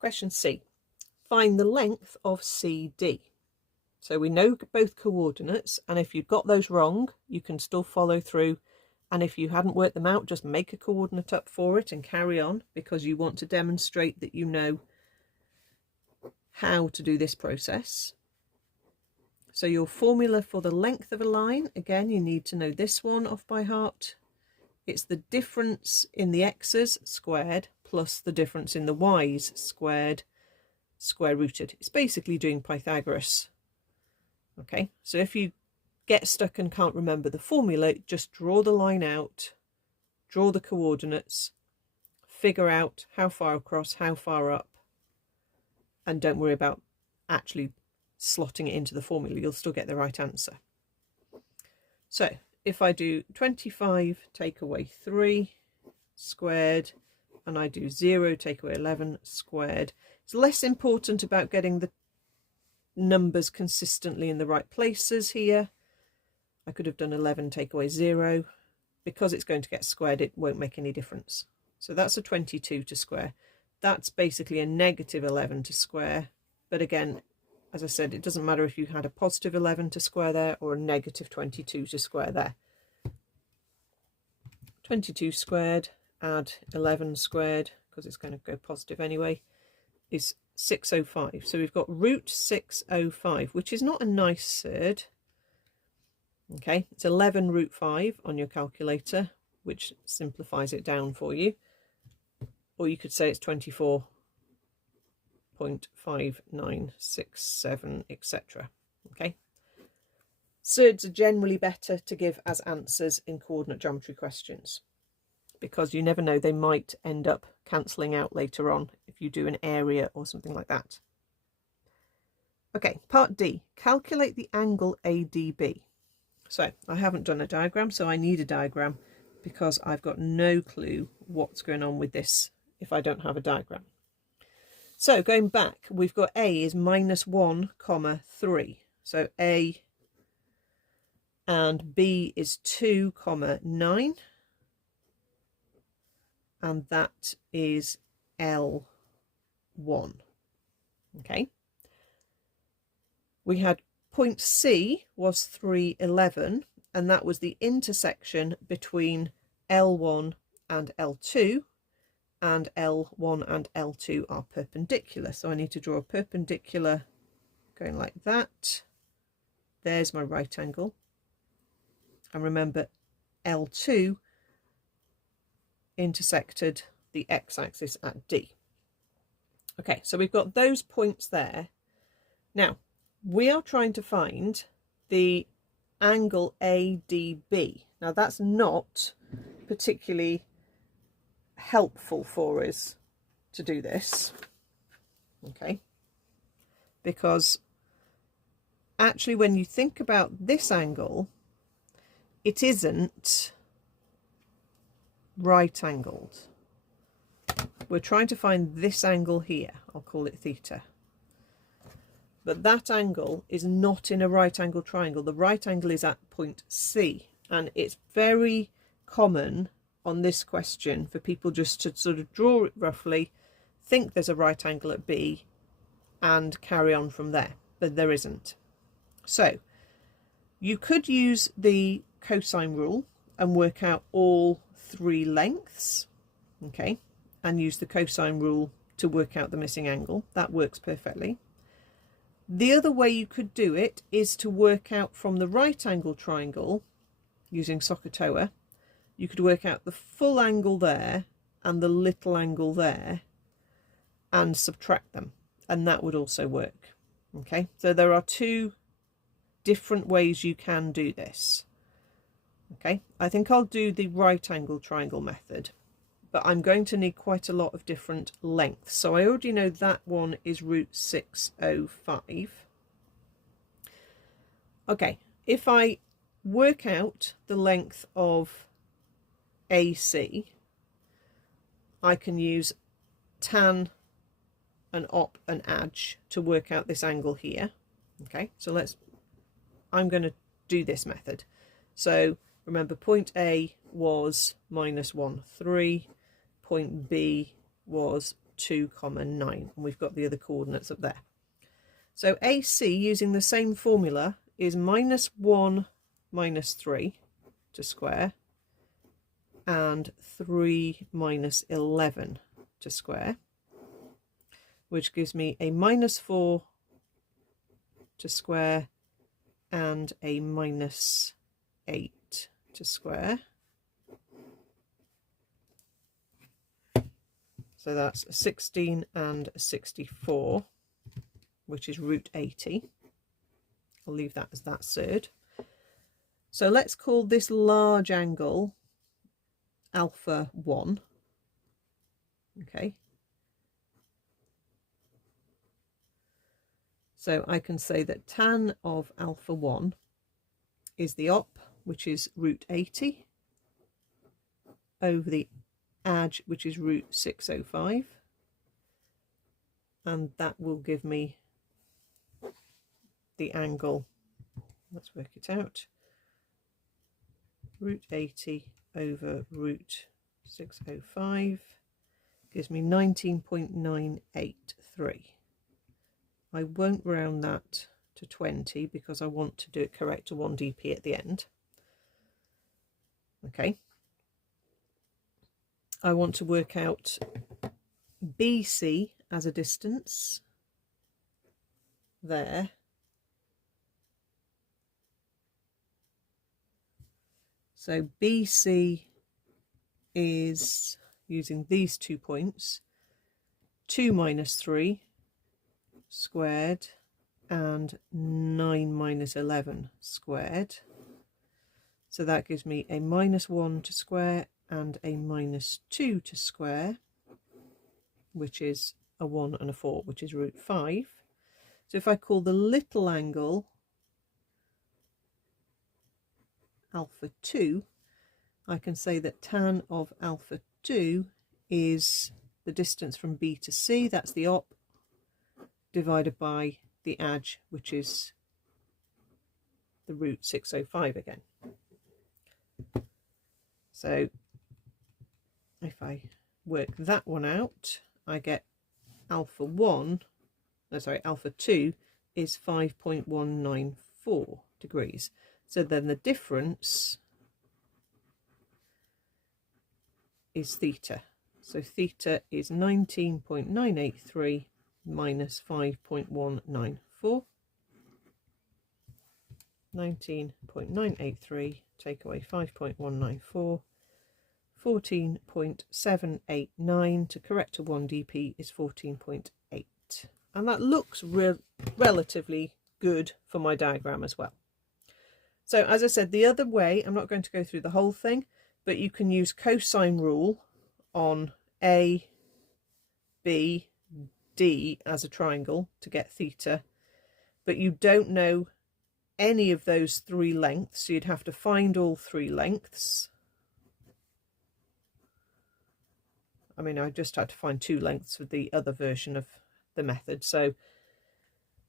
Question C. Find the length of CD. So we know both coordinates, and if you've got those wrong, you can still follow through. And if you hadn't worked them out, just make a coordinate up for it and carry on, because you want to demonstrate that you know how to do this process. So your formula for the length of a line, again, you need to know this one off by heart. It's the difference in the x's squared plus the difference in the y's squared, square rooted. It's basically doing Pythagoras. Okay, so if you get stuck and can't remember the formula, just draw the line out, draw the coordinates, figure out how far across, how far up, and don't worry about actually slotting it into the formula. You'll still get the right answer. So if I do 25 take away 3 squared, and I do 0 take away 11 squared, it's less important about getting the numbers consistently in the right places here. I could have done 11 take away 0. Because it's going to get squared, it won't make any difference. So that's a 22 to square. That's basically a negative 11 to square. But again, as I said, it doesn't matter if you had a positive 11 to square there or a negative 22 to square there. 22 squared, add 11 squared, because it's going to go positive anyway, is 605. So we've got root 605, which is not a nice third. Okay, it's 11 root 5 on your calculator, which simplifies it down for you. Or you could say it's 24.5967, etc. Okay. Surds are generally better to give as answers in coordinate geometry questions, because you never know, they might end up cancelling out later on if you do an area or something like that. Okay, part D, calculate the angle ADB. So I haven't done a diagram, so I need a diagram because I've got no clue what's going on with this if I don't have a diagram. So going back, we've got A is -1, 3. So A and B is 2, 9. And that is L1. Okay. We had point C was 311, and that was the intersection between L1 and L2, and L1 and L2 are perpendicular. So I need to draw a perpendicular going like that. There's my right angle. And remember, L2 intersected the x-axis at D. Okay, so we've got those points there. Now, we are trying to find the angle ADB. Now, that's not particularly helpful for us to do this, okay? Because actually, when you think about this angle, it isn't right angled. We're trying to find this angle here. I'll call it theta. But that angle is not in a right angle triangle. The right angle is at point C. And it's very common on this question for people just to sort of draw it roughly, think there's a right angle at B, and carry on from there. But there isn't. So you could use the cosine rule and work out all 3 lengths, okay, and use the cosine rule to work out the missing angle. That works perfectly. The other way you could do it is to work out from the right angle triangle using SOHCAHTOA. You could work out the full angle there and the little angle there and subtract them, and that would also work. Okay, so there are 2 different ways you can do this. Okay, I think I'll do the right angle triangle method, but I'm going to need quite a lot of different lengths. So I already know that one is root 605. Okay, if I work out the length of AC, I can use tan and op and adj to work out this angle here. Okay, so I'm going to do this method. So remember, point A was -1, 3. Point B was 2, 9, and we've got the other coordinates up there. So AC, using the same formula, is -1 minus 3 to square and 3 minus 11 to square, which gives me a -4 to square and a -8 to square. So that's 16 and 64, which is root 80. I'll leave that as that third. So let's call this large angle alpha 1. Okay. So I can say that tan of alpha 1 is the op, which is root 80, over the adj, which is root 605, and that will give me the angle. Let's work it out. Root 80 over root 605 gives me 19.983. I won't round that to 20 because I want to do it correct to 1 dp at the end. Okay. I want to work out BC as a distance there. So BC is, using these 2 points, 2 minus 3 squared and 9 minus 11 squared. So that gives me a -1 to square and a -2 to square, which is a 1 and a 4, which is root 5. So if I call the little angle alpha 2, I can say that tan of alpha 2 is the distance from B to C, that's the op, divided by the adj, which is the root 605 again. So if I work that one out, I get alpha 2 is 5.194 degrees. So then the difference is theta. So theta is 19.983 minus 5.194. 19.983 take away 5.194. 14.789 to correct to 1 dp is 14.8, and that looks relatively good for my diagram as well. So as I said, the other way, I'm not going to go through the whole thing, but you can use cosine rule on A, B, D as a triangle to get theta, but you don't know any of those 3 lengths, so you'd have to find all 3 lengths. I mean, I just had to find 2 lengths with the other version of the method. So,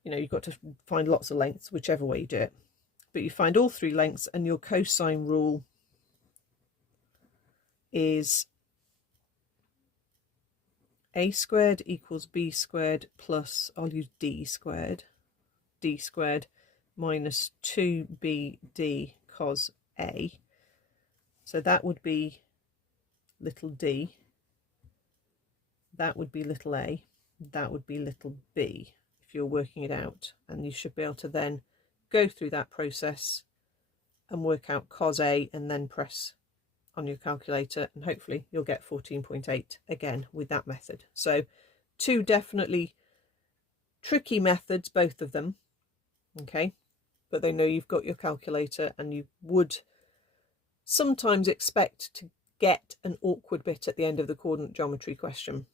you know, you've got to find lots of lengths, whichever way you do it. But you find all 3 lengths, and your cosine rule is a squared equals b squared plus, I'll use d squared minus 2bd cos a. So that would be little d. That would be little a, that would be little b, if you're working it out. And you should be able to then go through that process and work out cos a, and then press on your calculator, and hopefully you'll get 14.8 again with that method. So 2 definitely tricky methods, both of them, okay, but they know you've got your calculator, and you would sometimes expect to get an awkward bit at the end of the coordinate geometry question.